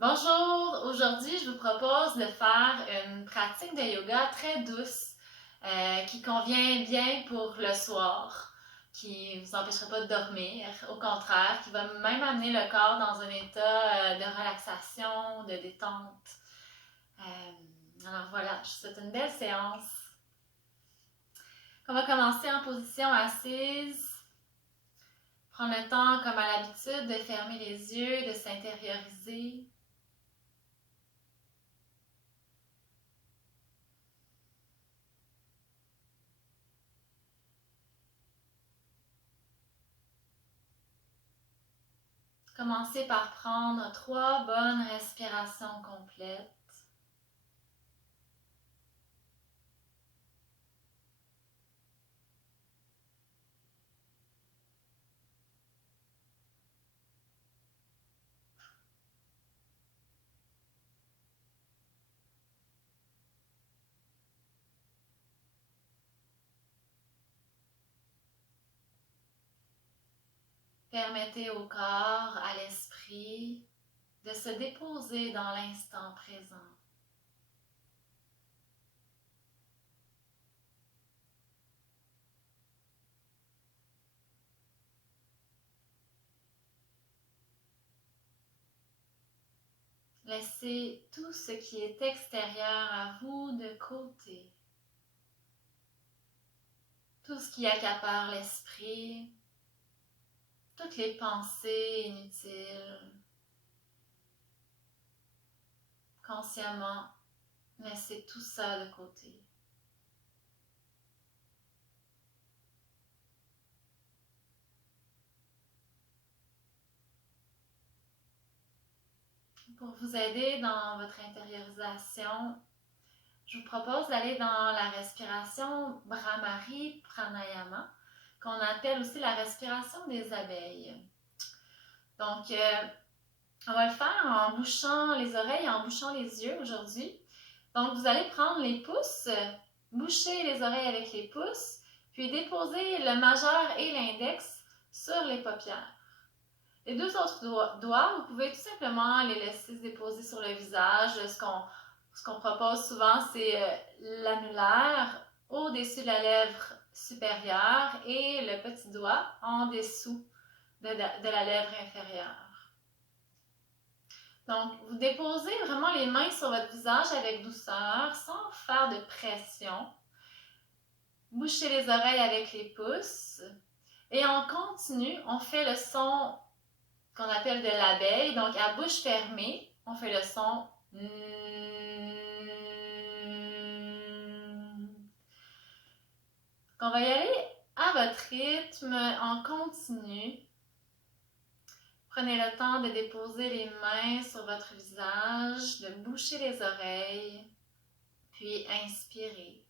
Bonjour, aujourd'hui je vous propose de faire une pratique de yoga très douce qui convient bien pour le soir, qui ne vous empêchera pas de dormir, au contraire, qui va même amener le corps dans un état de relaxation, de détente. Alors voilà, je vous souhaite une belle séance. On va commencer en position assise. Prendre le temps, comme à l'habitude, de fermer les yeux, de s'intérioriser. Commencez par prendre 3 bonnes respirations complètes. Permettez au corps, à l'esprit, de se déposer dans l'instant présent. Laissez tout ce qui est extérieur à vous de côté. Tout ce qui accapare l'esprit, toutes les pensées inutiles. Consciemment, laissez tout ça de côté. Pour vous aider dans votre intériorisation, je vous propose d'aller dans la respiration Bhramari Pranayama, qu'on appelle aussi la respiration des abeilles. Donc, on va le faire en bouchant les oreilles et en bouchant les yeux aujourd'hui. Donc, vous allez prendre les pouces, boucher les oreilles avec les pouces, puis déposer le majeur et l'index sur les paupières. Les deux autres doigts, vous pouvez tout simplement les laisser se déposer sur le visage. Ce qu'on propose souvent, c'est l'annulaire au-dessus de la lèvre supérieure et le petit doigt en dessous de la lèvre inférieure. Donc, vous déposez vraiment les mains sur votre visage avec douceur, sans faire de pression. Bouchez les oreilles avec les pouces. Et en continu, on fait le son qu'on appelle de l'abeille. Donc, à bouche fermée, on fait le son. On va y aller à votre rythme, en continu. Prenez le temps de déposer les mains sur votre visage, de boucher les oreilles, puis inspirez.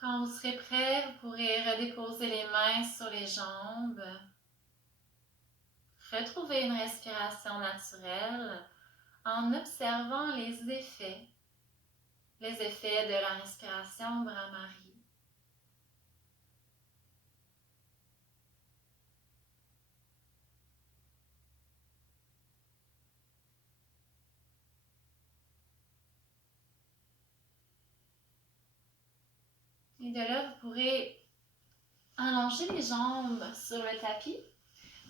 Quand vous serez prêt, vous pourrez redéposer les mains sur les jambes. Retrouvez une respiration naturelle en observant les effets de la respiration Brahmari. Et de là, vous pourrez allonger les jambes sur le tapis.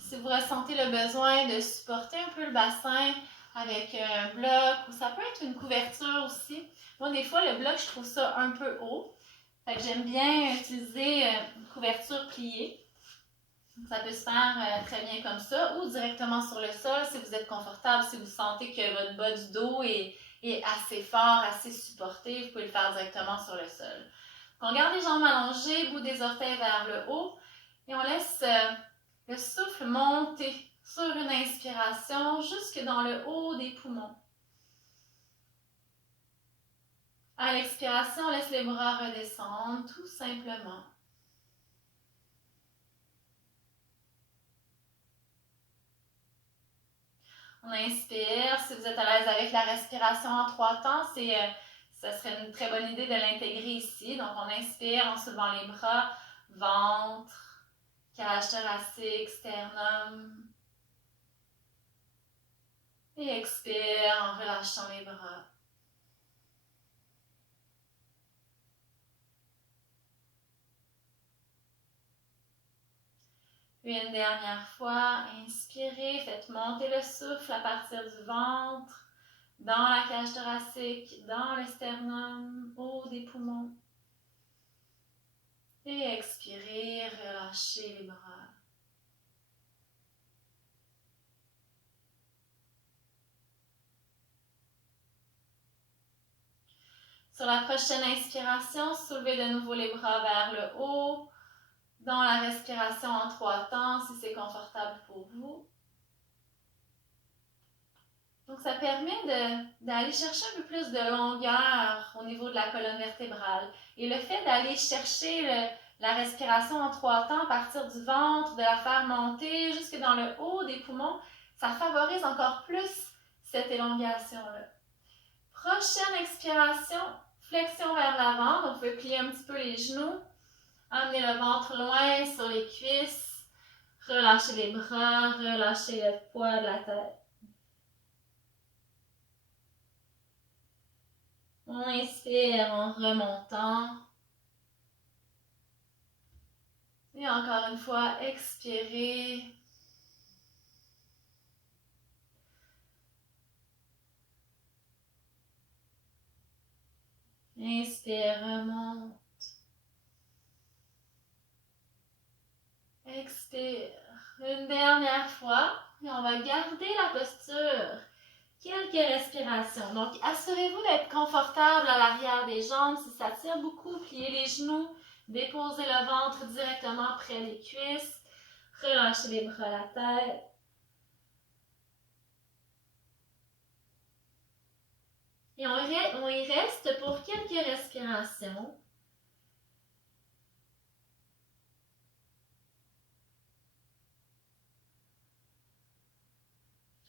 Si vous ressentez le besoin de supporter un peu le bassin avec un bloc, ou ça peut être une couverture aussi. Moi, des fois, le bloc, je trouve ça un peu haut. Fait que j'aime bien utiliser une couverture pliée. Ça peut se faire très bien comme ça, ou directement sur le sol si vous êtes confortable, si vous sentez que votre bas du dos est assez fort, assez supporté, vous pouvez le faire directement sur le sol. Donc, on garde les jambes allongées, bout des orteils vers le haut, et on laisse le souffle monter sur une inspiration jusque dans le haut des poumons. À l'expiration, on laisse les bras redescendre tout simplement. On inspire. Si vous êtes à l'aise avec la respiration en 3 temps, ça serait une très bonne idée de l'intégrer ici. Donc, on inspire en soulevant les bras, ventre, cage thoracique, sternum. Et expire en relâchant les bras. Une dernière fois, inspirez, faites monter le souffle à partir du ventre, dans la cage thoracique, dans le sternum, haut des poumons. Et expirez, relâchez les bras. Sur la prochaine inspiration, soulevez de nouveau les bras vers le haut, dans la respiration en 3 temps, si c'est confortable pour vous. Donc, ça permet d'aller chercher un peu plus de longueur au niveau de la colonne vertébrale. Et le fait d'aller chercher la respiration en 3 temps à partir du ventre, de la faire monter jusque dans le haut des poumons, ça favorise encore plus cette élongation-là. Prochaine expiration, flexion vers l'avant. Donc, vous pouvez plier un petit peu les genoux, amener le ventre loin sur les cuisses, relâchez les bras, relâchez le poids de la tête. On inspire en remontant. Et encore une fois, expirez. Inspire, remonte. Expire. Une dernière fois. Et on va garder la posture. Quelques respirations. Donc, assurez-vous d'être confortable à l'arrière des jambes. Si ça tire beaucoup, pliez les genoux. Déposez le ventre directement près des cuisses. Relâchez les bras, la tête. Et on y reste pour quelques respirations.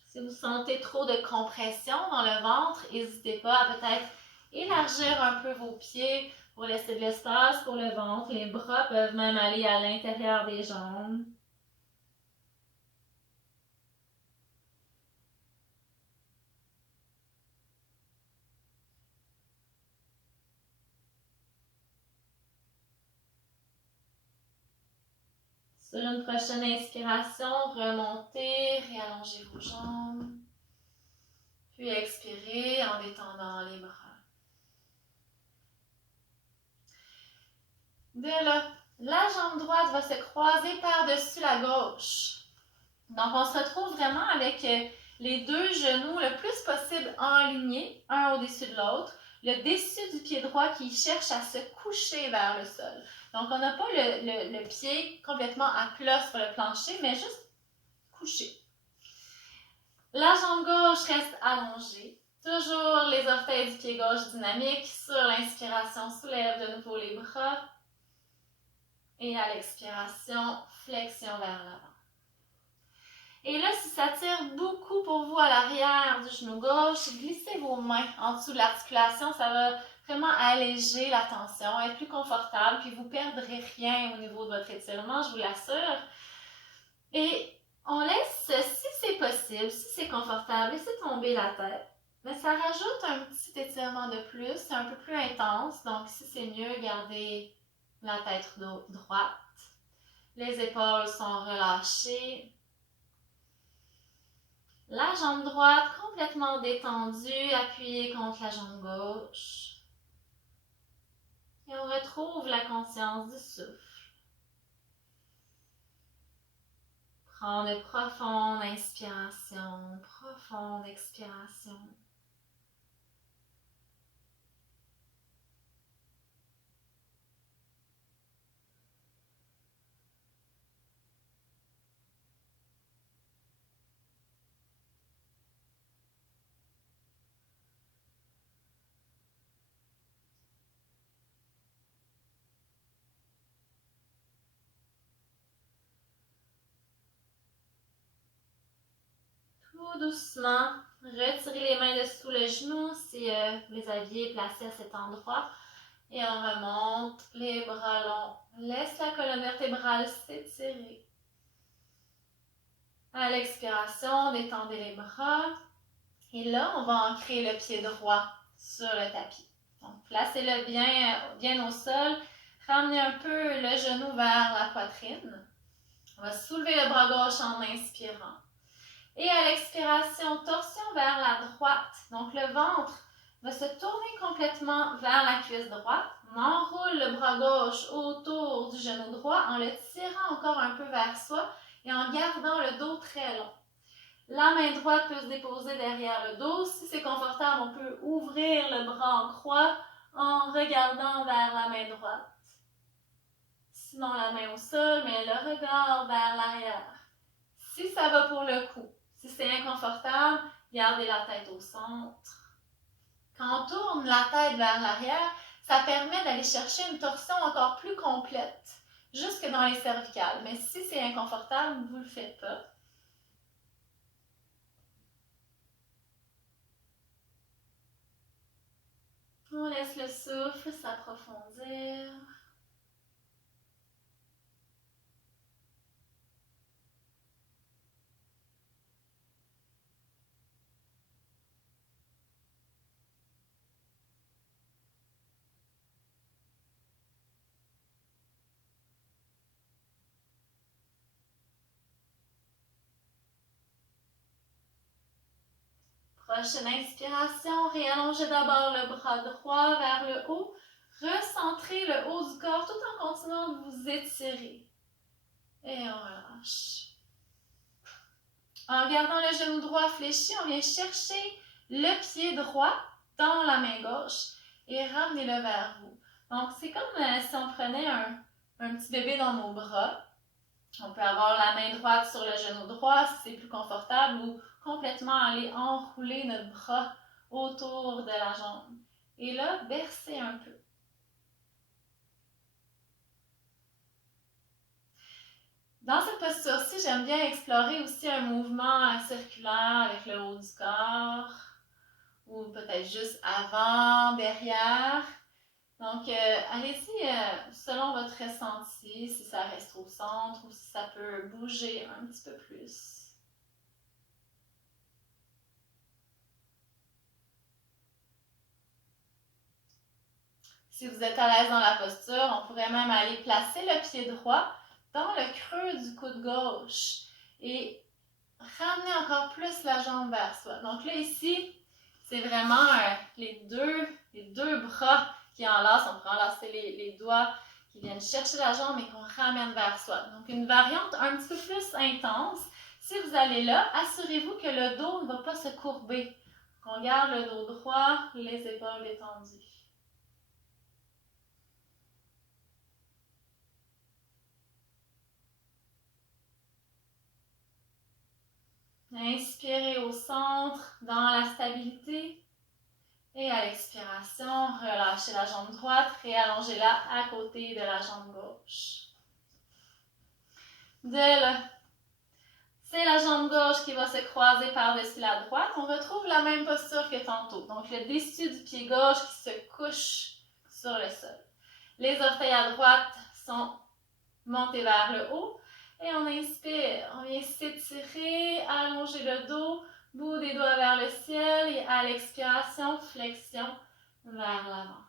Si vous sentez trop de compression dans le ventre, n'hésitez pas à peut-être élargir un peu vos pieds pour laisser de l'espace pour le ventre. Les bras peuvent même aller à l'intérieur des jambes. Sur une prochaine inspiration, remontez, réallongez vos jambes. Puis expirez en détendant les bras. De là, la jambe droite va se croiser par-dessus la gauche. Donc, on se retrouve vraiment avec les deux genoux le plus possible alignés, un au-dessus de l'autre. Le dessus du pied droit qui cherche à se coucher vers le sol. Donc, on n'a pas le pied complètement à plat sur le plancher, mais juste couché. La jambe gauche reste allongée. Toujours les orteils du pied gauche dynamiques. Sur l'inspiration, soulève de nouveau les bras. Et à l'expiration, flexion vers l'avant. Et là, si ça tire beaucoup pour vous à l'arrière du genou gauche, glissez vos mains en dessous de l'articulation. Ça va vraiment alléger la tension, être plus confortable, puis vous ne perdrez rien au niveau de votre étirement, je vous l'assure. Et on laisse, si c'est possible, si c'est confortable, laissez tomber la tête. Mais ça rajoute un petit étirement de plus, c'est un peu plus intense. Donc, si c'est mieux, gardez la tête droite. Les épaules sont relâchées. La jambe droite complètement détendue, appuyée contre la jambe gauche. Et on retrouve la conscience du souffle. Prendre une profonde inspiration, profonde expiration. Tout doucement, retirez les mains de sous le genou si vous les aviez placés à cet endroit. Et on remonte les bras longs. Laisse la colonne vertébrale s'étirer. À l'expiration, détendez les bras. Et là, on va ancrer le pied droit sur le tapis. Donc, placez-le bien au sol. Ramenez un peu le genou vers la poitrine. On va soulever le bras gauche en inspirant. Et à l'expiration, torsion vers la droite. Donc, le ventre va se tourner complètement vers la cuisse droite. On enroule le bras gauche autour du genou droit en le tirant encore un peu vers soi et en gardant le dos très long. La main droite peut se déposer derrière le dos. Si c'est confortable, on peut ouvrir le bras en croix en regardant vers la main droite. Sinon, la main au sol, mais le regard vers l'arrière. Si ça va pour le coup, si c'est inconfortable, gardez la tête au centre. Quand on tourne la tête vers l'arrière, ça permet d'aller chercher une torsion encore plus complète, jusque dans les cervicales. Mais si c'est inconfortable, vous ne le faites pas. On laisse le souffle s'approfondir. Prochaine inspiration, réallongez d'abord le bras droit vers le haut. Recentrez le haut du corps tout en continuant de vous étirer. Et on relâche. En gardant le genou droit fléchi, on vient chercher le pied droit dans la main gauche et ramenez-le vers vous. Donc, c'est comme si on prenait un petit bébé dans nos bras. On peut avoir la main droite sur le genou droit si c'est plus confortable ou complètement aller enrouler notre bras autour de la jambe. Et là, bercez un peu. Dans cette posture-ci, j'aime bien explorer aussi un mouvement circulaire avec le haut du corps ou peut-être juste avant, derrière. Donc, allez-y selon votre ressenti, si ça reste au centre ou si ça peut bouger un petit peu plus. Si vous êtes à l'aise dans la posture, on pourrait même aller placer le pied droit dans le creux du coude gauche et ramener encore plus la jambe vers soi. Donc là, ici, c'est vraiment les deux bras qui enlacent. On peut enlacer les doigts qui viennent chercher la jambe et qu'on ramène vers soi. Donc, une variante un petit peu plus intense. Si vous allez là, assurez-vous que le dos ne va pas se courber. Qu'on garde le dos droit, les épaules détendues. Inspirez au centre, dans la stabilité. Et à l'expiration, relâchez la jambe droite, réallongez-la à côté de la jambe gauche. C'est la jambe gauche qui va se croiser par-dessus la droite. On retrouve la même posture que tantôt. Donc, le dessus du pied gauche qui se couche sur le sol. Les orteils à droite sont montés vers le haut. Et on inspire. On vient s'étirer, allonger le dos, bout des doigts vers le ciel. Et à l'expiration, flexion vers l'avant.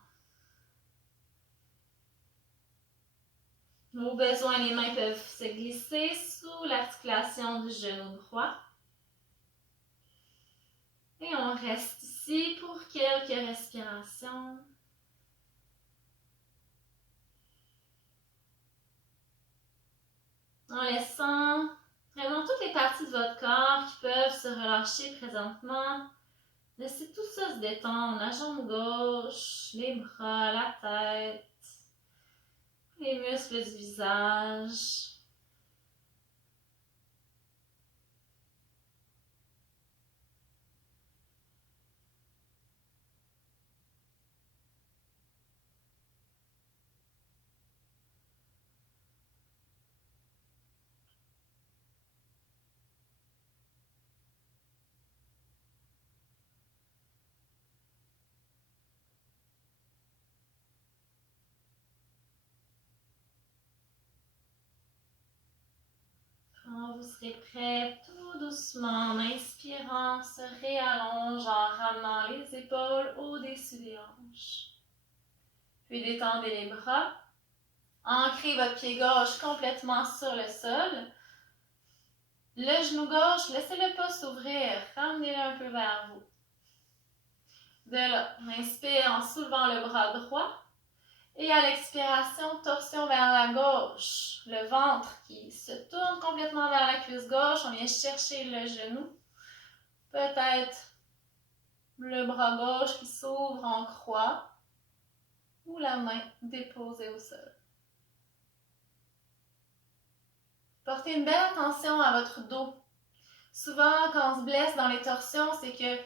Au besoin, les mains peuvent se glisser sous l'articulation du genou droit. Et on reste ici pour quelques respirations. En laissant vraiment toutes les parties de votre corps qui peuvent se relâcher présentement. Laissez tout ça se détendre. La jambe gauche, les bras, la tête, les muscles du visage. Quand vous serez prêt, tout doucement, en inspirant, se réallonge en ramenant les épaules au-dessus des hanches. Puis détendez les bras. Ancrez votre pied gauche complètement sur le sol. Le genou gauche, laissez-le pas s'ouvrir. Ramenez-le un peu vers vous. De là, on inspire en soulevant le bras droit. Et à l'expiration, torsion vers la gauche. Le ventre qui se tourne complètement vers la cuisse gauche. On vient chercher le genou. Peut-être le bras gauche qui s'ouvre en croix. Ou la main déposée au sol. Portez une belle attention à votre dos. Souvent, quand on se blesse dans les torsions, c'est que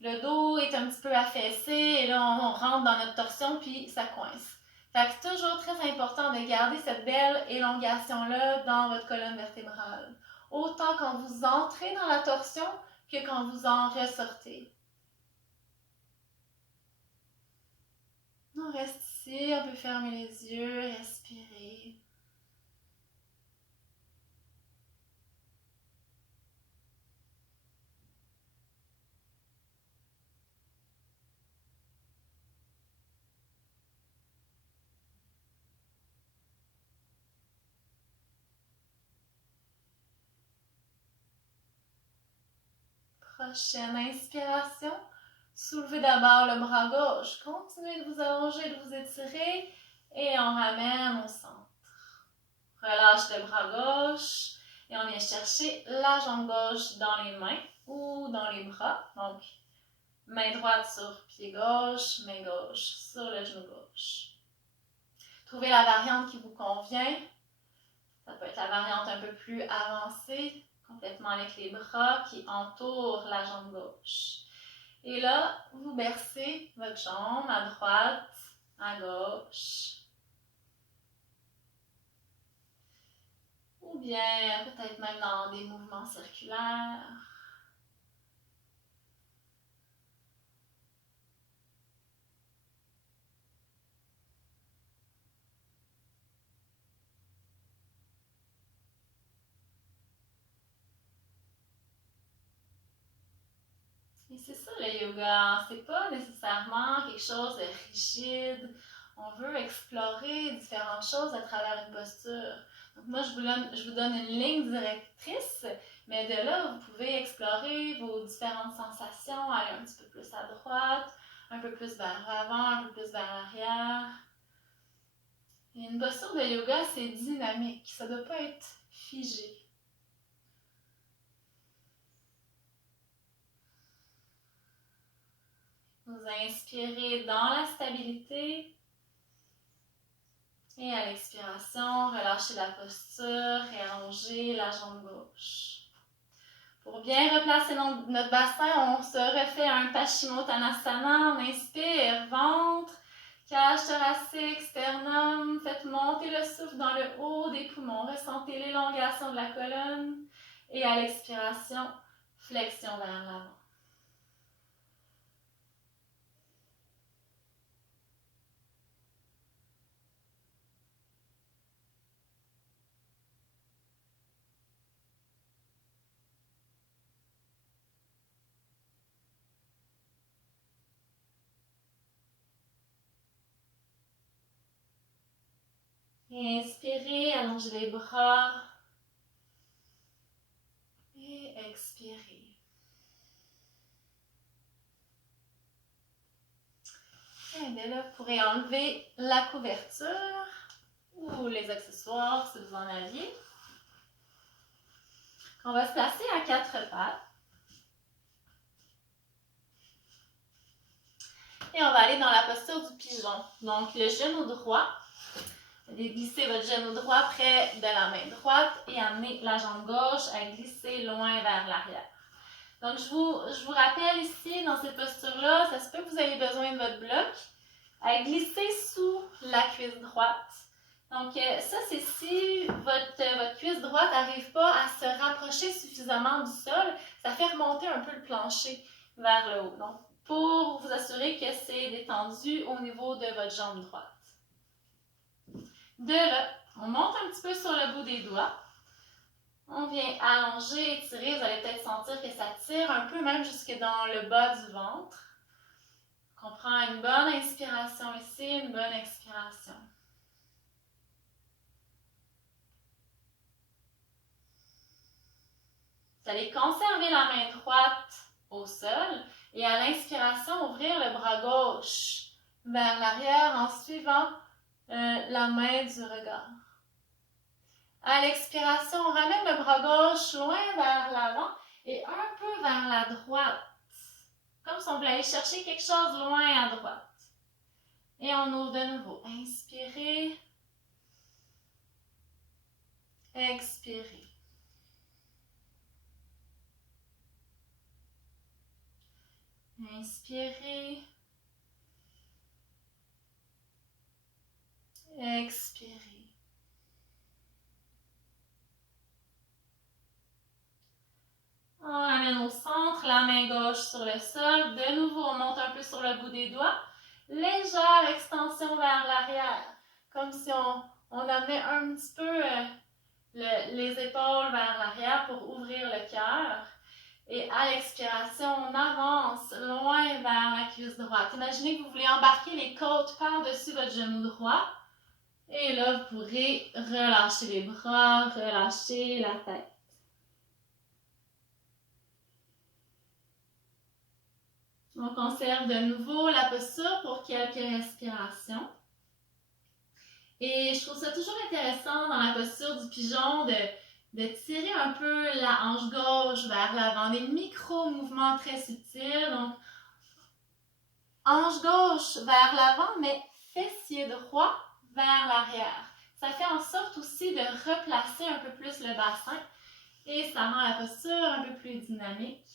le dos est un petit peu affaissé et là, on rentre dans notre torsion puis ça coince. Fait que c'est toujours très important de garder cette belle élongation-là dans votre colonne vertébrale. Autant quand vous entrez dans la torsion que quand vous en ressortez. On reste ici, on peut fermer les yeux, respirer. Prochaine inspiration. Soulevez d'abord le bras gauche. Continuez de vous allonger, de vous étirer. Et on ramène au centre. Relâche le bras gauche. Et on vient chercher la jambe gauche dans les mains ou dans les bras. Donc, main droite sur pied gauche, main gauche sur le genou gauche. Trouvez la variante qui vous convient. Ça peut être la variante un peu plus avancée, complètement avec les bras qui entourent la jambe gauche. Et là, vous bercez votre jambe à droite, à gauche. Ou bien peut-être même dans des mouvements circulaires. Et c'est ça le yoga, c'est pas nécessairement quelque chose de rigide. On veut explorer différentes choses à travers une posture. Donc moi, je vous donne une ligne directrice, mais de là, vous pouvez explorer vos différentes sensations, aller un petit peu plus à droite, un peu plus vers l'avant, un peu plus vers l'arrière. Et une posture de yoga, c'est dynamique, ça ne doit pas être figé. Vous inspirez dans la stabilité. Et à l'expiration, relâchez la posture et allongez la jambe gauche. Pour bien replacer notre bassin, on se refait un Paschimottanasana. On inspire, ventre, Cage thoracique, sternum, faites monter le souffle dans le haut des poumons. Ressentez l'élongation de la colonne. Et à l'expiration, flexion vers l'avant. Inspirez, allongez les bras. Et expirez. Et de là, vous pourrez enlever la couverture ou les accessoires si vous en aviez. On va se placer à quatre pattes. Et on va aller dans la posture du pigeon. Donc, le genou droit. Allez glisser votre genou droit près de la main droite et amener la jambe gauche à glisser loin vers l'arrière. Donc, je vous rappelle ici, dans cette posture-là, ça se peut que vous ayez besoin de votre bloc à glisser sous la cuisse droite. Donc, ça, c'est si votre cuisse droite n'arrive pas à se rapprocher suffisamment du sol, ça fait remonter un peu le plancher vers le haut. Donc, pour vous assurer que c'est détendu au niveau de votre jambe droite. De là, on monte un petit peu sur le bout des doigts. On vient allonger, étirer. Vous allez peut-être sentir que ça tire un peu, même jusque dans le bas du ventre. On prend une bonne inspiration ici, une bonne expiration. Vous allez conserver la main droite au sol et à l'inspiration, ouvrir le bras gauche vers l'arrière en suivant la main du regard. À l'expiration, on ramène le bras gauche loin vers l'avant et un peu vers la droite. Comme si on voulait aller chercher quelque chose loin à droite. Et on ouvre de nouveau. Inspirez. Expirez. Inspirez. Expirez. On ramène au centre, la main gauche sur le sol. De nouveau, on monte un peu sur le bout des doigts. Légère extension vers l'arrière. Comme si on amenait un petit peu les épaules vers l'arrière pour ouvrir le cœur. Et à l'expiration, on avance loin vers la cuisse droite. Imaginez que vous voulez embarquer les côtes par-dessus votre genou droit. Et là, vous pourrez relâcher les bras, relâcher la tête. On conserve de nouveau la posture pour quelques respirations. Et je trouve ça toujours intéressant dans la posture du pigeon de tirer un peu la hanche gauche vers l'avant, des micro-mouvements très subtils. Donc, hanche gauche vers l'avant, mais fessier droit vers l'arrière. Ça fait en sorte aussi de replacer un peu plus le bassin et ça rend la posture un peu plus dynamique.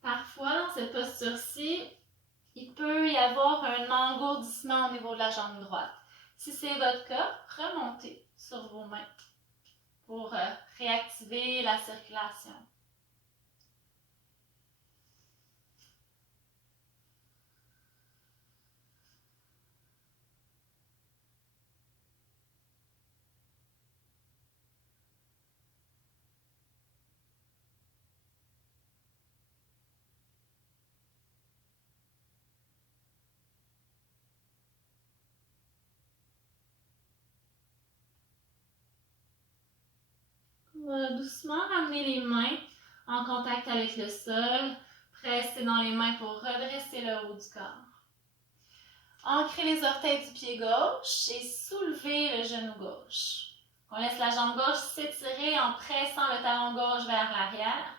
Parfois, dans cette posture-ci, il peut y avoir un engourdissement au niveau de la jambe droite. Si c'est votre cas, remontez sur vos mains pour réactiver la circulation. On va doucement ramener les mains en contact avec le sol. Pressez dans les mains pour redresser le haut du corps. Ancrez les orteils du pied gauche et soulevez le genou gauche. On laisse la jambe gauche s'étirer en pressant le talon gauche vers l'arrière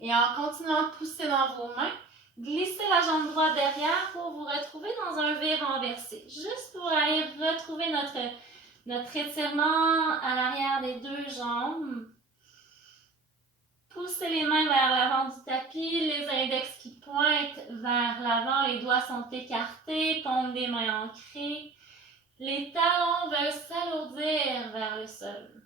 et en continuant de pousser dans vos mains, glissez la jambe droite derrière pour vous retrouver dans un V renversé. Juste pour aller retrouver notre étirement à l'arrière des deux jambes. Poussez les mains vers l'avant du tapis, les index qui pointent vers l'avant, les doigts sont écartés, paume des mains ancrées. Les talons veulent s'alourdir vers le sol.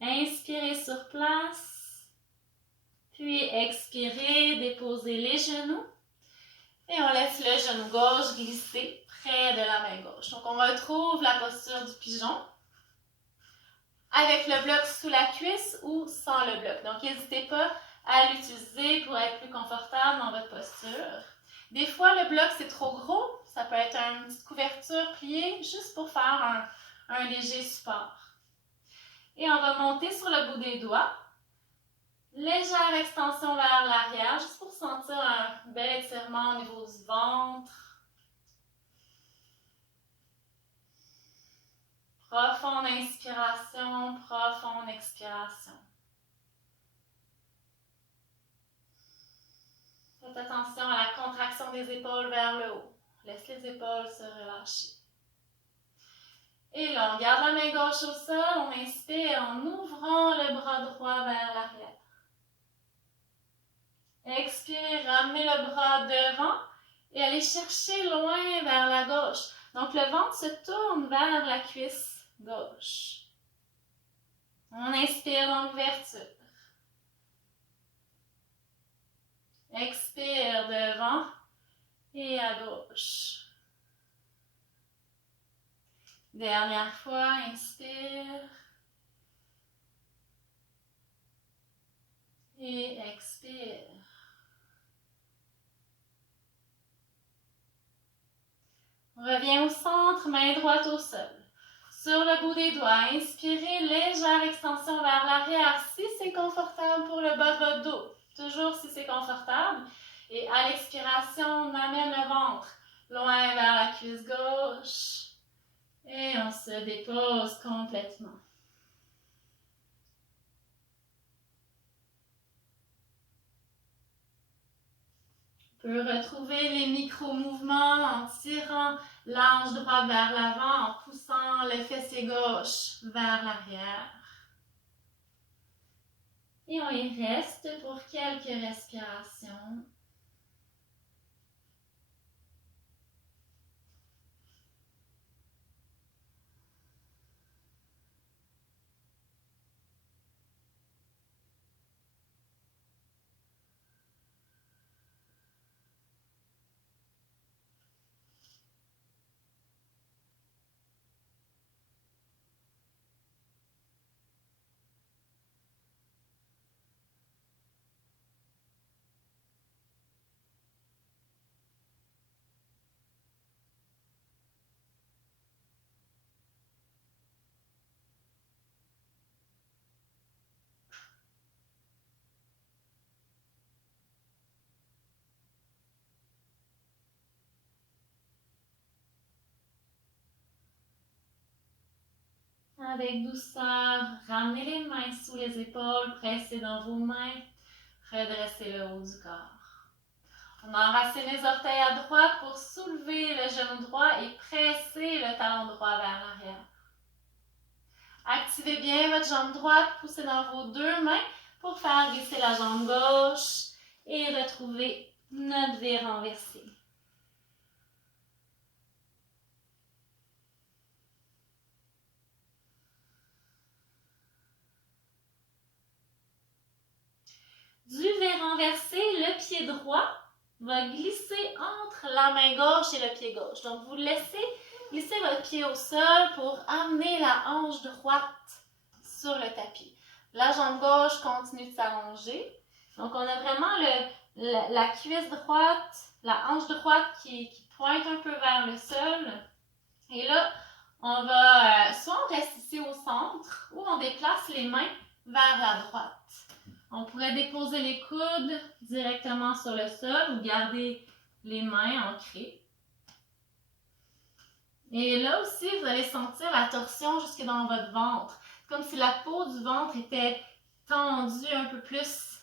Inspirez sur place, puis expirez, déposez les genoux et on laisse le genou gauche glisser près de la main gauche. Donc on retrouve la posture du pigeon avec le bloc sous la cuisse ou sans le bloc. Donc n'hésitez pas à l'utiliser pour être plus confortable dans votre posture. Des fois le bloc c'est trop gros, ça peut être une petite couverture pliée juste pour faire un léger support. Et on va monter sur le bout des doigts. Légère extension vers l'arrière, juste pour sentir un bel étirement au niveau du ventre. Profonde inspiration, profonde expiration. Faites attention à la contraction des épaules vers le haut. Laisse les épaules se relâcher. Et là, on garde la main gauche au sol, on inspire en ouvrant le bras droit vers l'arrière. Expirez, ramenez le bras devant et allez chercher loin vers la gauche. Donc le ventre se tourne vers la cuisse gauche. On inspire dans l'ouverture. Expire devant et à gauche. Dernière fois, inspire. Et expire. On revient au centre, main droite au sol. Sur le bout des doigts, inspirez, légère extension vers l'arrière si c'est confortable pour le bas de votre dos. Toujours si c'est confortable. Et à l'expiration, on amène le ventre loin vers la cuisse gauche. Et on se dépose complètement. On peut retrouver les micro-mouvements en tirant l'ange droit vers l'avant, en poussant le fessier gauche vers l'arrière. Et on y reste pour quelques respirations. Avec douceur, ramenez les mains sous les épaules, pressez dans vos mains, redressez le haut du corps. On enracine les orteils à droite pour soulever le genou droit et presser le talon droit vers l'arrière. Activez bien votre jambe droite, poussez dans vos deux mains pour faire glisser la jambe gauche et retrouver notre V renversé. Du V renversé, le pied droit va glisser entre la main gauche et le pied gauche. Donc, vous laissez glisser votre pied au sol pour amener la hanche droite sur le tapis. La jambe gauche continue de s'allonger. Donc, on a vraiment la cuisse droite, la hanche droite qui pointe un peu vers le sol. Et là, on va, soit on reste ici au centre ou on déplace les mains vers la droite. On pourrait déposer les coudes directement sur le sol ou garder les mains ancrées. Et là aussi, vous allez sentir la torsion jusque dans votre ventre. Comme si la peau du ventre était tendu un peu plus.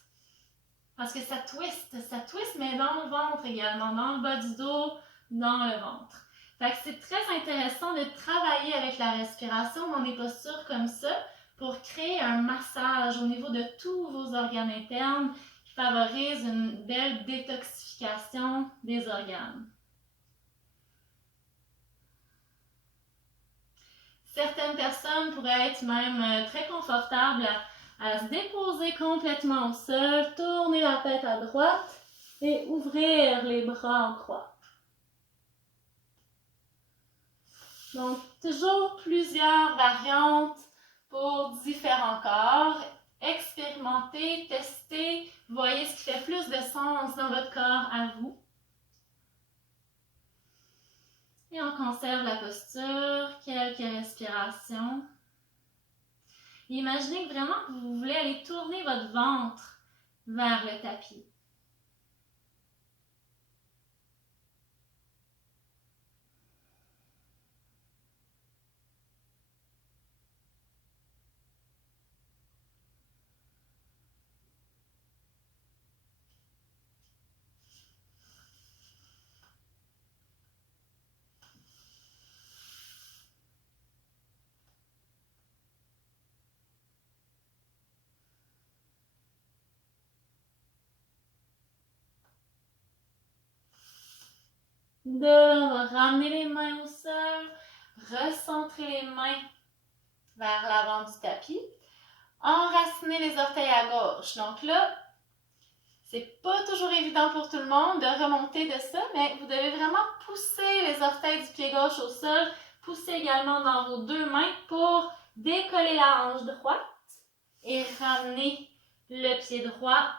Parce que ça twist, mais dans le ventre également, dans le bas du dos, dans le ventre. Fait que c'est très intéressant de travailler avec la respiration dans des postures comme ça pour créer un massage au niveau de tous vos organes internes qui favorise une belle détoxification des organes. Certaines personnes pourraient être même très confortables à se déposer complètement au sol, tourner la tête à droite et ouvrir les bras en croix. Donc, toujours plusieurs variantes pour différents corps. Expérimentez, testez, voyez ce qui fait plus de sens dans votre corps à vous. Et on conserve la posture, quelques respirations. Imaginez vraiment que vous voulez aller tourner votre ventre vers le tapis. On va ramener les mains au sol, recentrer les mains vers l'avant du tapis, enraciner les orteils à gauche. Donc là, c'est pas toujours évident pour tout le monde de remonter de ça, mais vous devez vraiment pousser les orteils du pied gauche au sol, pousser également dans vos deux mains pour décoller la hanche droite et ramener le pied droit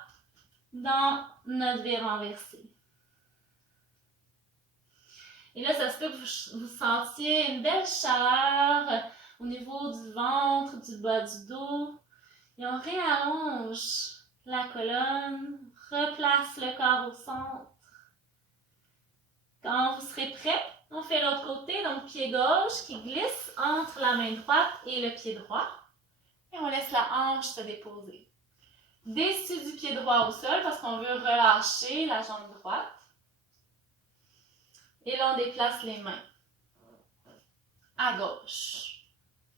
dans notre V renversé. Et là, ça se peut que vous sentiez une belle chaleur au niveau du ventre, du bas du dos. Et on réallonge la colonne, replace le corps au centre. Quand vous serez prêt, on fait l'autre côté, donc pied gauche qui glisse entre la main droite et le pied droit. Et on laisse la hanche se déposer. Dessus du pied droit au sol parce qu'on veut relâcher la jambe droite. Et là, on déplace les mains à gauche.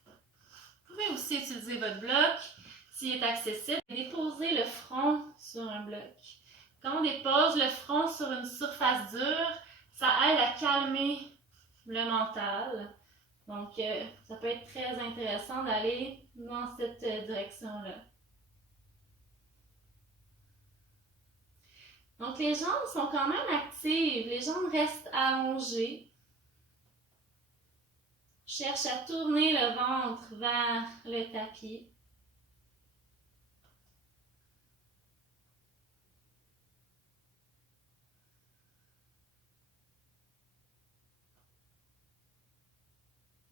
Vous pouvez aussi utiliser votre bloc s'il est accessible. Déposez le front sur un bloc. Quand on dépose le front sur une surface dure, ça aide à calmer le mental. Donc, ça peut être très intéressant d'aller dans cette direction-là. Donc, les jambes sont quand même actives. Les jambes restent allongées. Cherche à tourner le ventre vers le tapis.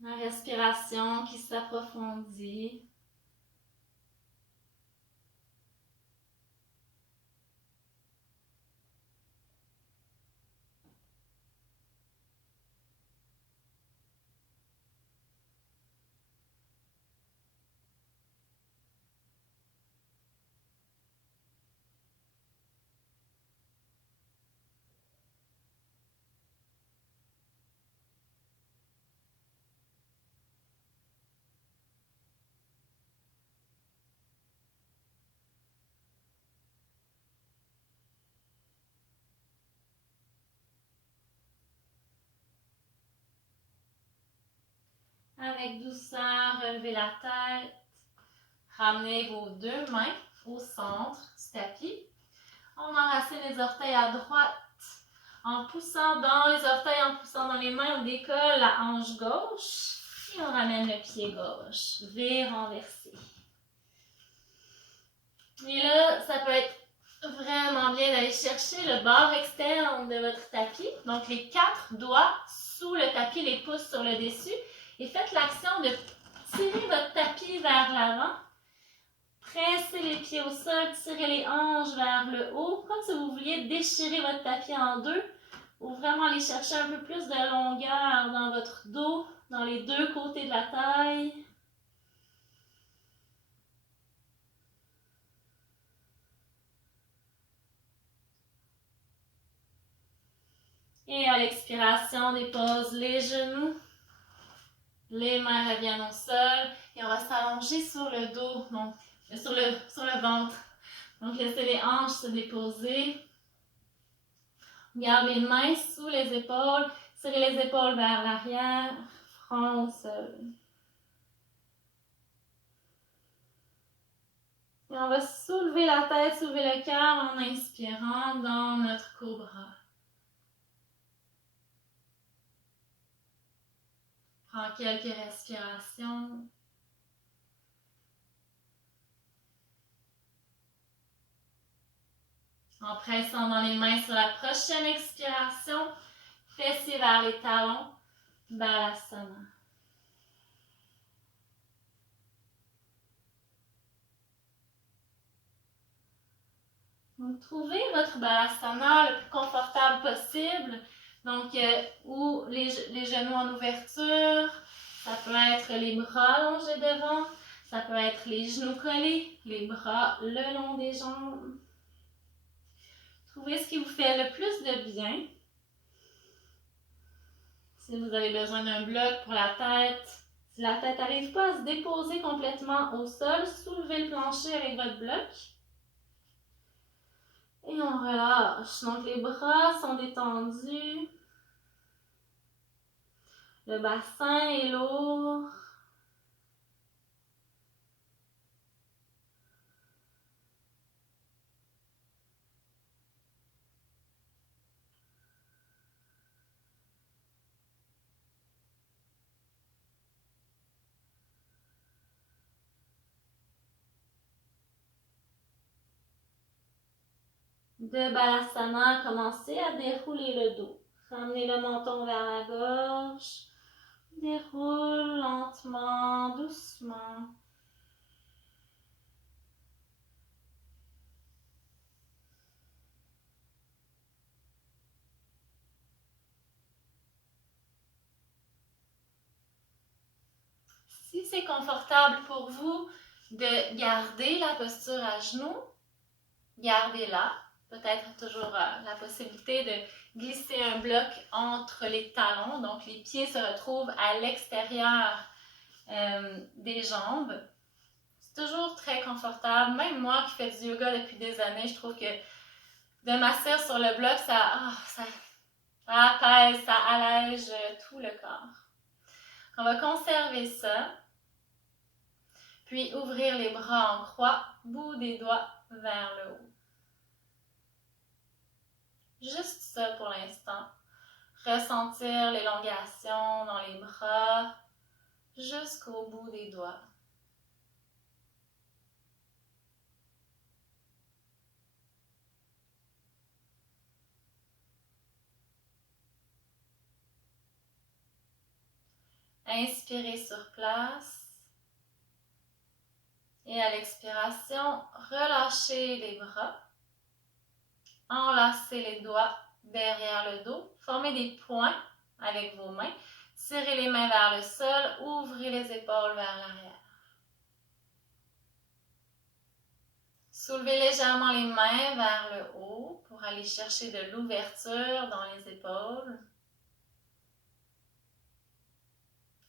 La respiration qui s'approfondit. Avec douceur, relevez la tête. Ramenez vos deux mains au centre du tapis. On enracine les orteils à droite. En poussant dans les orteils, en poussant dans les mains, on décolle la hanche gauche. Et on ramène le pied gauche. V renversé. Et là, ça peut être vraiment bien d'aller chercher le bord externe de votre tapis. Donc, les 4 doigts sous le tapis, les pouces sur le dessus. Et faites l'action de tirer votre tapis vers l'avant. Pressez les pieds au sol, tirez les hanches vers le haut, comme si vous vouliez déchirer votre tapis en deux, ou vraiment aller chercher un peu plus de longueur dans votre dos, dans les deux côtés de la taille. Et à l'expiration, dépose les genoux. Les mains reviennent au sol. Et on va s'allonger sur le dos, donc sur le ventre. Donc, laissez les hanches se déposer. Garde les mains sous les épaules. Serrez les épaules vers l'arrière. Front au sol. Et on va soulever la tête, soulever le cœur en inspirant dans notre cobra. Prends quelques respirations. En pressant dans les mains sur la prochaine expiration, fessiers vers les talons, Balasana. Donc, trouvez votre Balasana le plus confortable possible. Donc, ou les genoux en ouverture, ça peut être les bras allongés devant, ça peut être les genoux collés, les bras le long des jambes. Trouvez ce qui vous fait le plus de bien. Si vous avez besoin d'un bloc pour la tête, si la tête n'arrive pas à se déposer complètement au sol, soulevez le plancher avec votre bloc. Et on relâche. Donc les bras sont détendus. Le bassin est lourd. De Balasana, commencez à dérouler le dos. Ramenez le menton vers la gorge. Déroule lentement, doucement. Si c'est confortable pour vous de garder la posture à genoux, gardez-la. Peut-être toujours la possibilité de glisser un bloc entre les talons. Donc, les pieds se retrouvent à l'extérieur des jambes. C'est toujours très confortable. Même moi qui fais du yoga depuis des années, je trouve que de m'asseoir sur le bloc, ça apaise, ça allège tout le corps. On va conserver ça. Puis ouvrir les bras en croix, bout des doigts vers le haut. Juste ça pour l'instant. Ressentir l'élongation dans les bras jusqu'au bout des doigts. Inspirez sur place. Et à l'expiration, relâchez les bras. Enlacez les doigts derrière le dos. Formez des points avec vos mains. Tirez les mains vers le sol. Ouvrez les épaules vers l'arrière. Soulevez légèrement les mains vers le haut pour aller chercher de l'ouverture dans les épaules.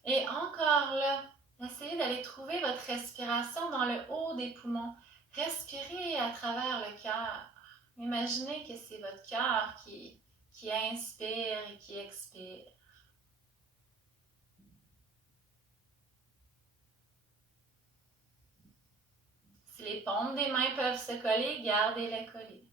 Et encore là, essayez d'aller trouver votre respiration dans le haut des poumons. Respirez à travers le cœur. Imaginez que c'est votre cœur qui inspire et qui expire. Si les paumes des mains peuvent se coller, gardez-les collées.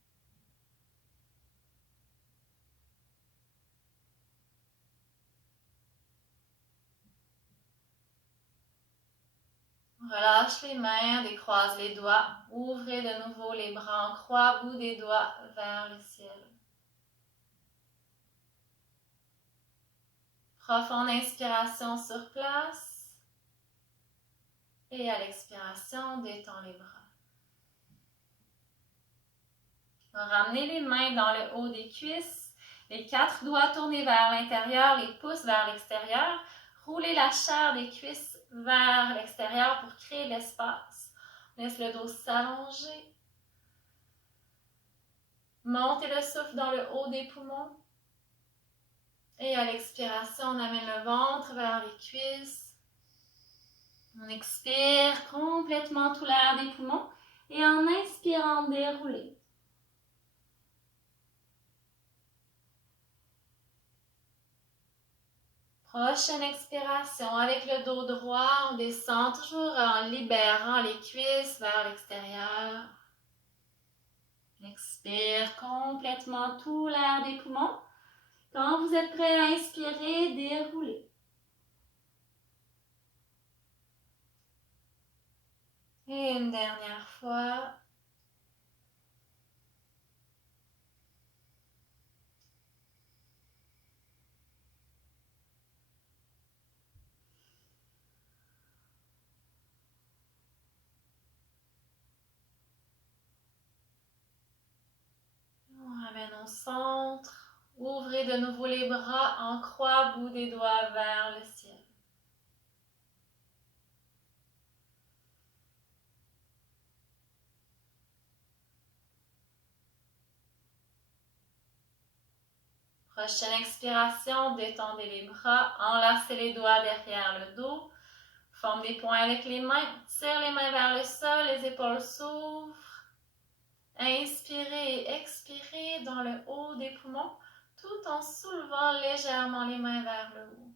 Relâche les mains, décroise les doigts. Ouvrez de nouveau les bras en croix, bout des doigts vers le ciel. Profonde inspiration sur place. Et à l'expiration, détends les bras. Ramenez les mains dans le haut des cuisses. Les 4 doigts tournés vers l'intérieur, les pouces vers l'extérieur. Roulez la chair des cuisses vers l'extérieur pour créer de l'espace. Laisse le dos s'allonger. Montez le souffle dans le haut des poumons. Et à l'expiration, on amène le ventre vers les cuisses. On expire complètement tout l'air des poumons. Et en inspirant, dérouler. Prochaine expiration, avec le dos droit, on descend toujours en libérant les cuisses vers l'extérieur. Expire complètement tout l'air des poumons. Quand vous êtes prêt à inspirer, déroulez. Et une dernière fois. On ramène au centre. Ouvrez de nouveau les bras en croix, bout des doigts vers le ciel. Prochaine expiration, détendez les bras, enlacez les doigts derrière le dos, forme des poings avec les mains, tire les mains vers le sol, les épaules s'ouvrent. Inspirez et expirez dans le haut des poumons, tout en soulevant légèrement les mains vers le haut.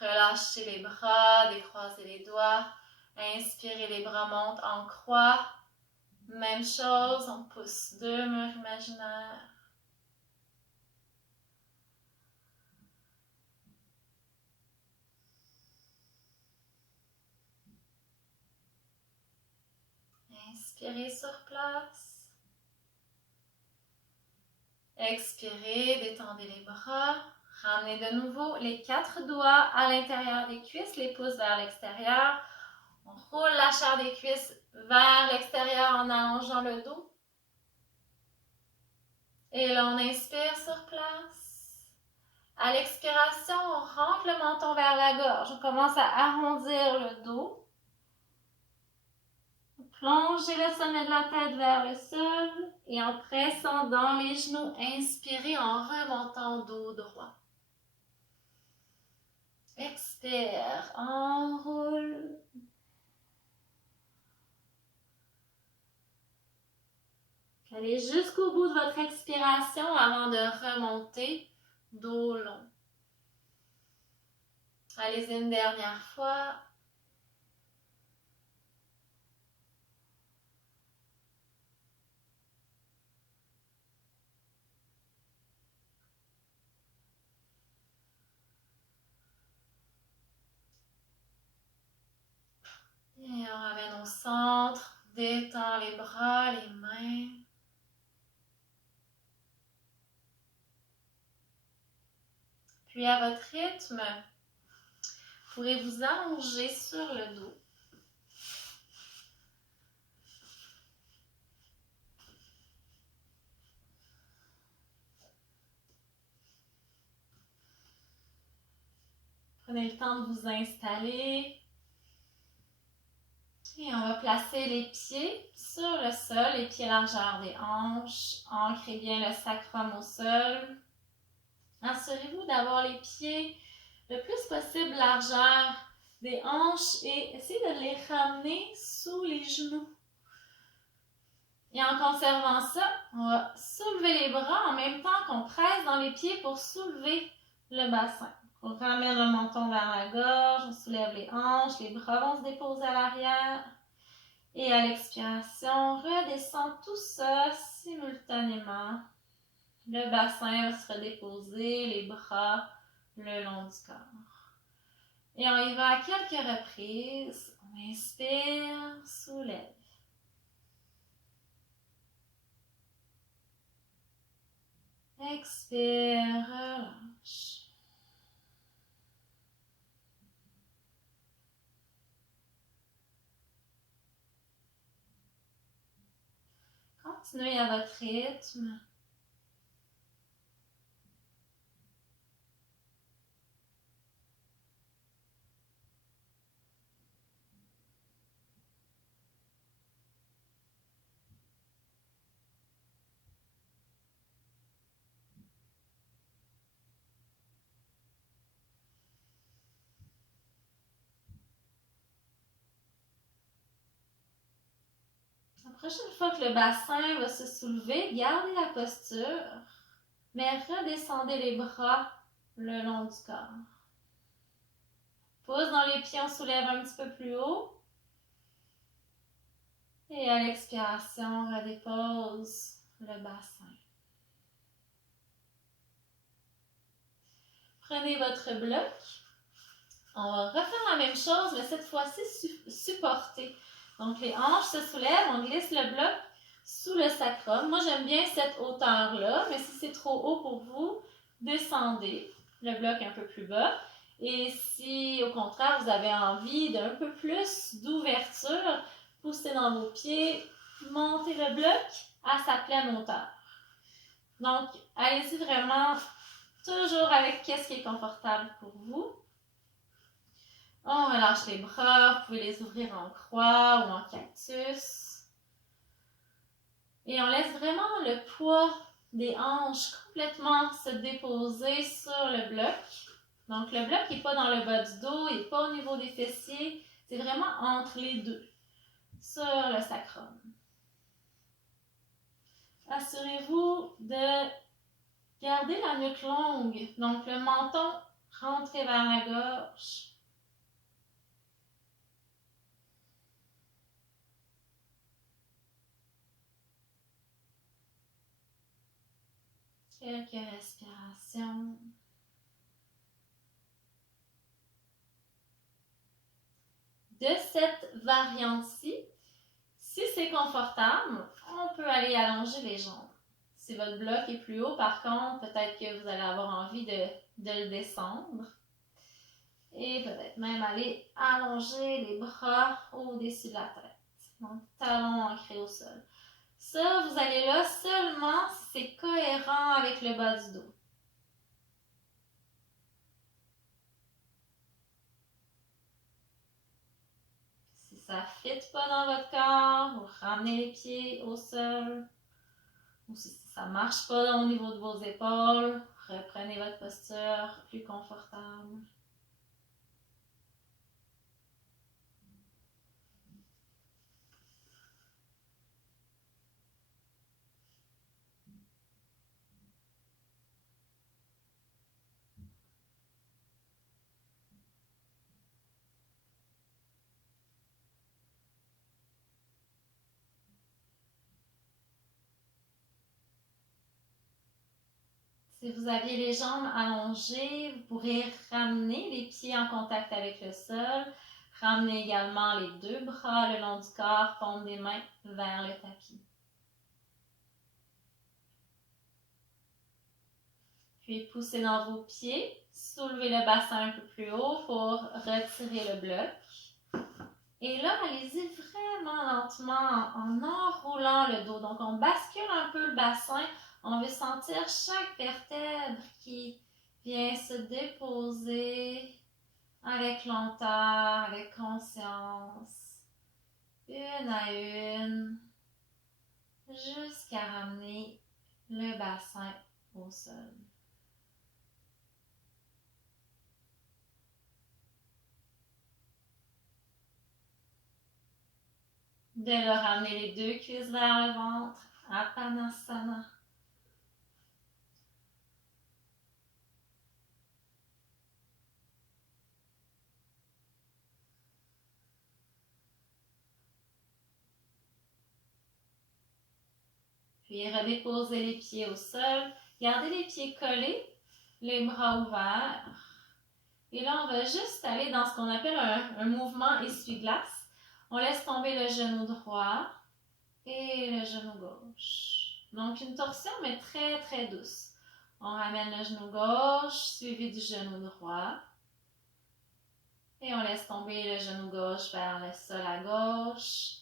Relâchez les bras, décroisez les doigts. Inspirez, les bras montent en croix. Même chose, on pousse 2 murs imaginaires. Inspirez sur place. Expirez, détendez les bras. Ramenez de nouveau les 4 doigts à l'intérieur des cuisses, les pouces vers l'extérieur. On roule la chair des cuisses vers l'extérieur en allongeant le dos. Et là, on inspire sur place. À l'expiration, on rentre le menton vers la gorge. On commence à arrondir le dos. Plongez le sommet de la tête vers le sol et en pressant dans les genoux, inspirez en remontant dos droit. Expire, enroule. Allez jusqu'au bout de votre expiration avant de remonter, dos long. Allez-y une dernière fois. Et on ramène au centre, détend les bras, les mains. Puis à votre rythme, vous pourrez vous allonger sur le dos. Prenez le temps de vous installer. Et on va placer les pieds sur le sol, les pieds largeur des hanches. Ancrez bien le sacrum au sol. Assurez-vous d'avoir les pieds le plus possible largeur des hanches et essayez de les ramener sous les genoux. Et en conservant ça, on va soulever les bras en même temps qu'on presse dans les pieds pour soulever le bassin. On ramène le menton vers la gorge, on soulève les hanches, les bras vont se déposer à l'arrière. Et à l'expiration, redescend tout ça simultanément. Le bassin va se redéposer, les bras le long du corps. Et on y va à quelques reprises. On inspire, soulève. Expire, relâche. Continuez à votre rythme. Prochaine fois que le bassin va se soulever, gardez la posture, mais redescendez les bras le long du corps. Pouce dans les pieds, on soulève un petit peu plus haut. Et à l'expiration, on redépose le bassin. Prenez votre bloc. On va refaire la même chose, mais cette fois-ci supporté. Donc les hanches se soulèvent, on glisse le bloc sous le sacrum. Moi, j'aime bien cette hauteur-là, mais si c'est trop haut pour vous, descendez le bloc un peu plus bas. Et si, au contraire, vous avez envie d'un peu plus d'ouverture, poussez dans vos pieds, montez le bloc à sa pleine hauteur. Donc, allez-y vraiment toujours avec qu'est-ce qui est confortable pour vous. On relâche les bras, vous pouvez les ouvrir en croix ou en cactus. Et on laisse vraiment le poids des hanches complètement se déposer sur le bloc. Donc le bloc n'est pas dans le bas du dos, il n'est pas au niveau des fessiers, c'est vraiment entre les deux, sur le sacrum. Assurez-vous de garder la nuque longue, donc le menton rentré vers la gorge. Quelques respirations. De cette variante-ci, si c'est confortable, on peut aller allonger les jambes. Si votre bloc est plus haut, par contre, peut-être que vous allez avoir envie de le descendre. Et peut-être même aller allonger les bras au-dessus de la tête. Donc, talons ancrés au sol. Ça, vous allez là seulement si c'est cohérent avec le bas du dos. Si ça ne fit pas dans votre corps, vous ramenez les pieds au sol. Ou si ça ne marche pas au niveau de vos épaules, reprenez votre posture plus confortable. Si vous aviez les jambes allongées, vous pourrez ramener les pieds en contact avec le sol. Ramenez également les deux bras le long du corps, paume des mains vers le tapis. Puis poussez dans vos pieds, soulevez le bassin un peu plus haut pour retirer le bloc. Et là, allez-y vraiment lentement en enroulant le dos. Donc, on bascule un peu le bassin. On veut sentir chaque vertèbre qui vient se déposer avec lenteur, avec conscience, une à une, jusqu'à ramener le bassin au sol. De le ramener les deux cuisses vers le ventre, Apanasana. Puis redéposez les pieds au sol. Gardez les pieds collés, les bras ouverts. Et là, on va juste aller dans ce qu'on appelle un mouvement essuie-glace. On laisse tomber le genou droit et le genou gauche. Donc, une torsion, mais très, très douce. On ramène le genou gauche, suivi du genou droit. Et on laisse tomber le genou gauche vers le sol à gauche,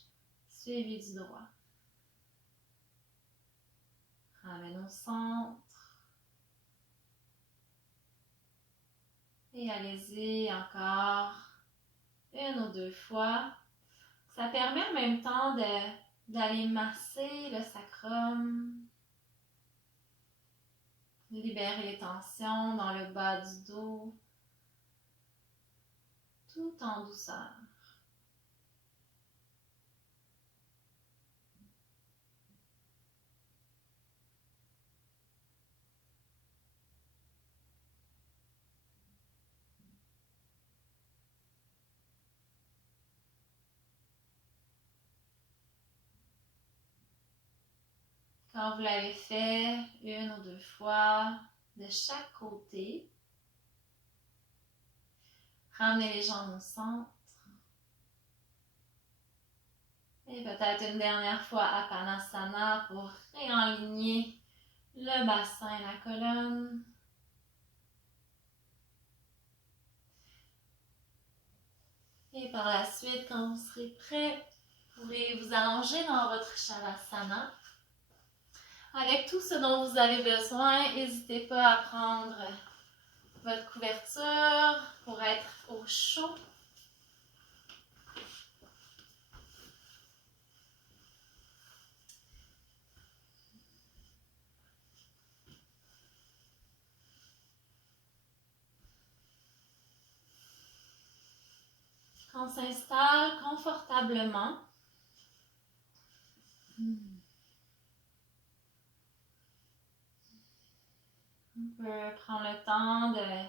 suivi du droit. Ramène au centre. Et allez-y encore une ou deux fois. Ça permet en même temps d'aller masser le sacrum, libérer les tensions dans le bas du dos, tout en douceur. Quand vous l'avez fait 1 ou 2 fois de chaque côté, ramenez les jambes au centre. Et peut-être une dernière fois Apanasana pour réaligner le bassin et la colonne. Et par la suite, quand vous serez prêt, vous pourrez vous allonger dans votre Shavasana. Avec tout ce dont vous avez besoin, n'hésitez pas à prendre votre couverture pour être au chaud. On s'installe confortablement. On peut prendre le temps de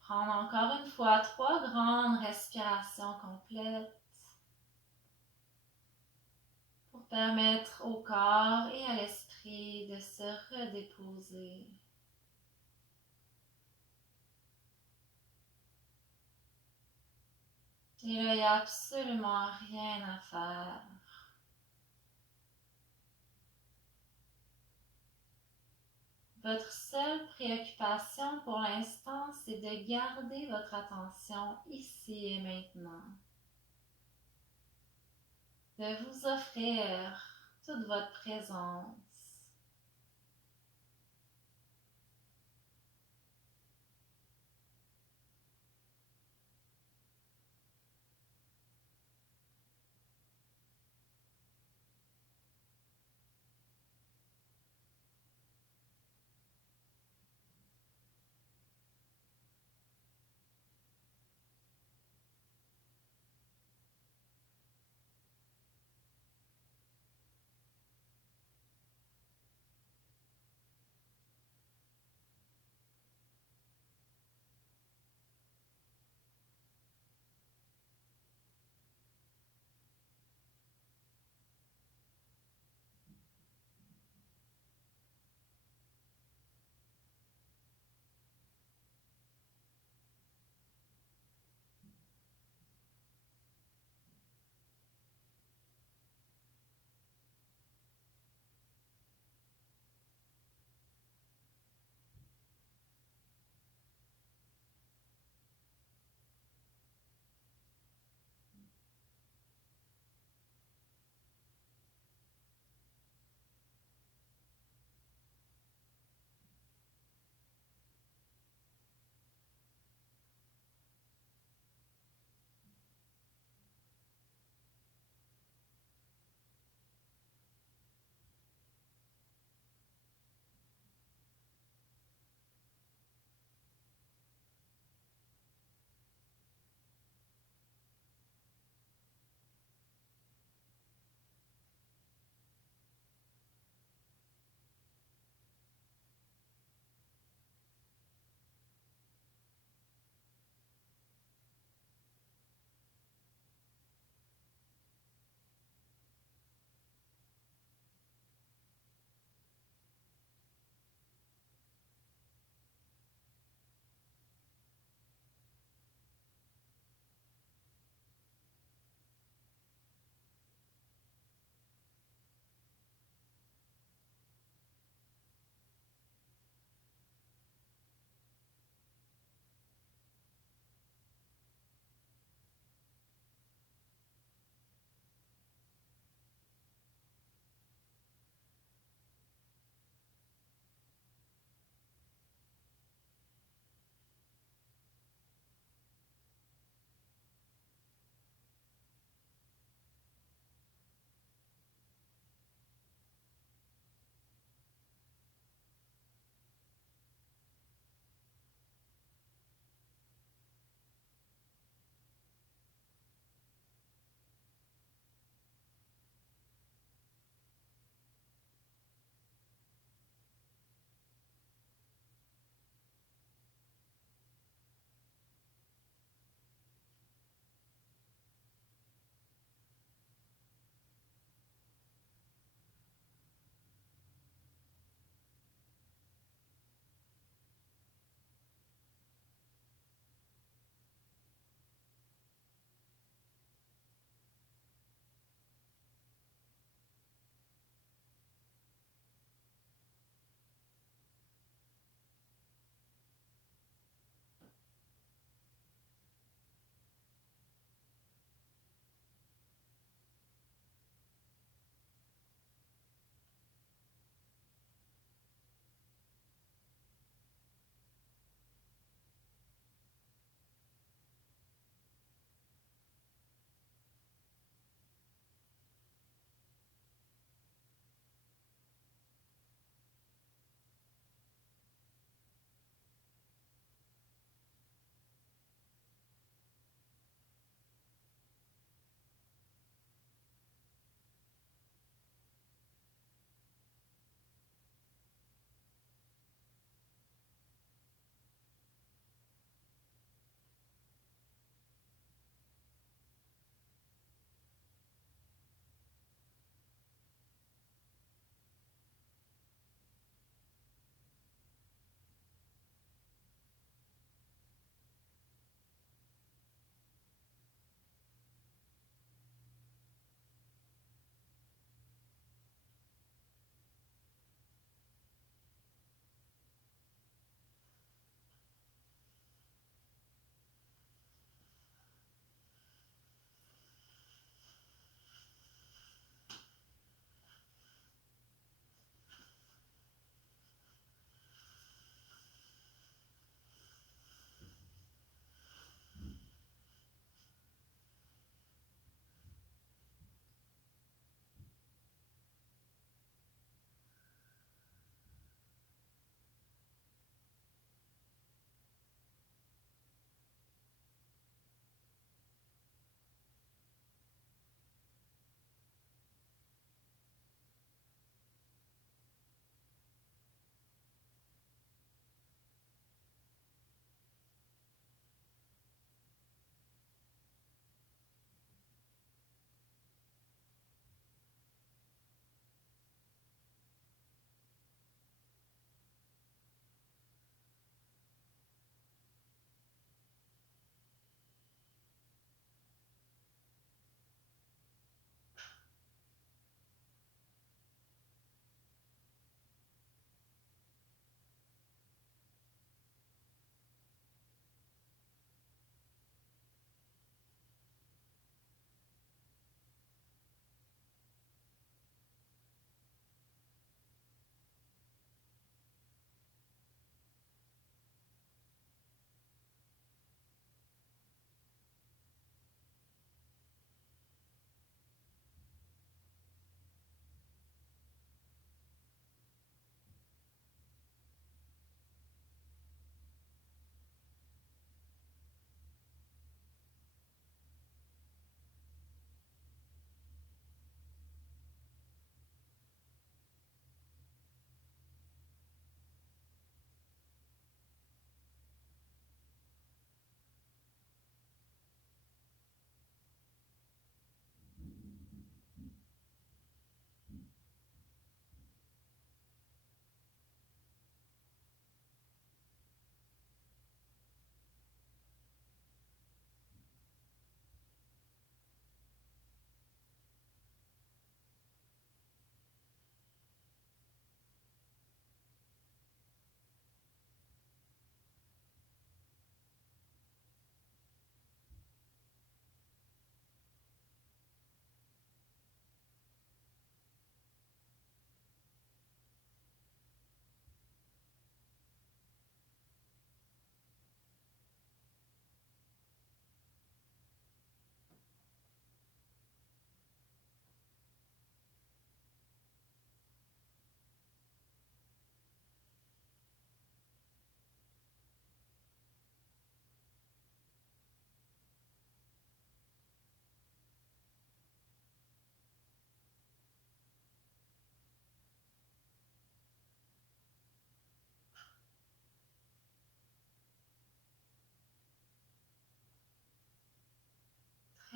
prendre encore une fois 3 grandes respirations complètes pour permettre au corps et à l'esprit de se redéposer. Et là, il n'y a absolument rien à faire. Votre seule préoccupation pour l'instant, c'est de garder votre attention ici et maintenant. De vous offrir toute votre présence.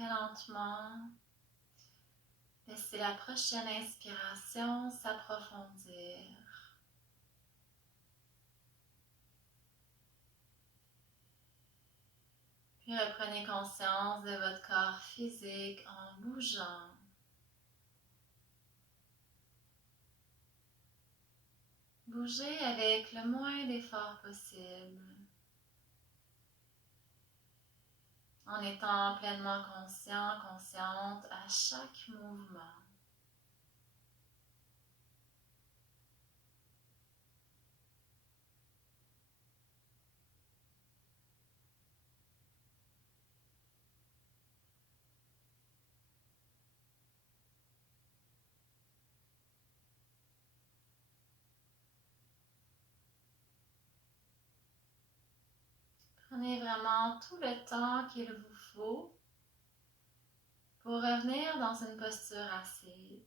très lentement, laissez la prochaine inspiration s'approfondir. Puis reprenez conscience de votre corps physique en bougeant. Bougez avec le moins d'effort possible, en étant pleinement conscient, consciente à chaque mouvement. Prenez vraiment tout le temps qu'il vous faut pour revenir dans une posture assise.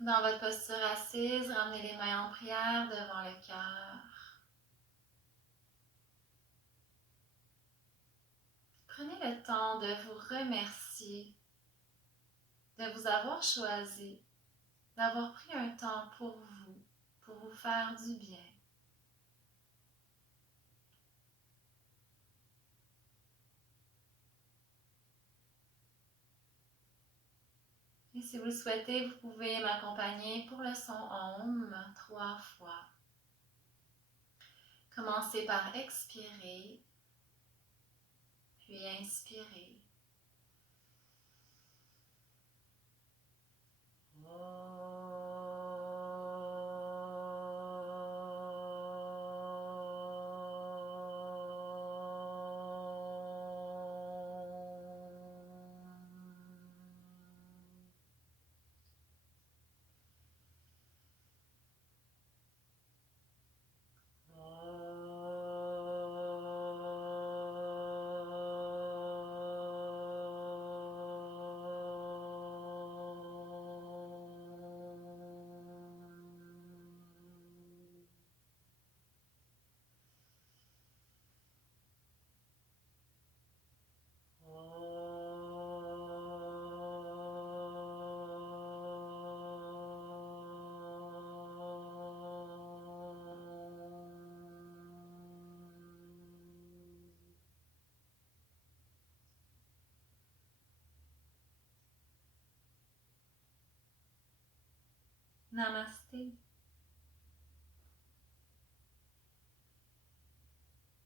Dans votre posture assise, ramenez les mains en prière devant le cœur. Prenez le temps de vous remercier de vous avoir choisi, d'avoir pris un temps pour vous faire du bien. Et si vous le souhaitez, vous pouvez m'accompagner pour le son Om 3 fois. Commencez par expirer, puis inspirer. Namasté.